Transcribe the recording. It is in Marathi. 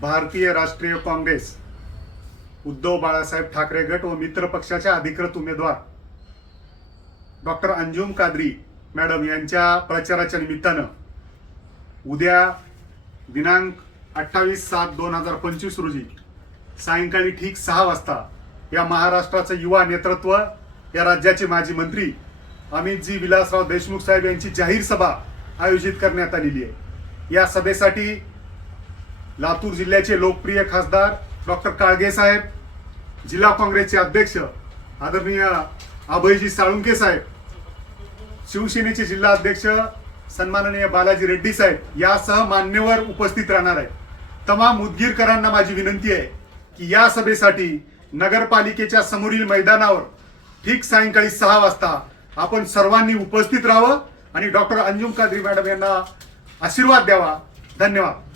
भारतीय राष्ट्रीय काँग्रेस उद्धव बाळासाहेब ठाकरे गट व मित्र पक्षाच्या अधिकृत उमेदवार डॉक्टर अंजुम कादरी मॅडम यांच्या प्रचाराच्या निमित्तानं उद्या दिनांक 28/7/2025 रोजी सायंकाळी ठीक 6 वाजता या महाराष्ट्राचं युवा नेतृत्व, या राज्याचे माजी मंत्री अमितजी विलासराव देशमुख साहेब यांची जाहीर सभा आयोजित करण्यात आलेली आहे। या सभेसाठी लातूर जिल्ह्याचे लोकप्रिय खासदार डॉक्टर काळगे साहेब, जिल्हा काँग्रेसचे अध्यक्ष आदरणीय अभयजी साळुंके साहेब, शिवसेनेचे जिल्हा अध्यक्ष सन्माननीय बालाजी रेड्डी साहेब यासह मान्यवर उपस्थित राहणार आहेत। तमाम उदगीरकरांना माझी विनंती आहे की या सभेसाठी नगरपालिकेच्या समोरील मैदानावर ठीक सायंकाळी 6 वाजता आपण सर्वांनी उपस्थित राहावं आणि डॉक्टर अंजुम कादरी मॅडम यांना आशीर्वाद द्यावा। धन्यवाद।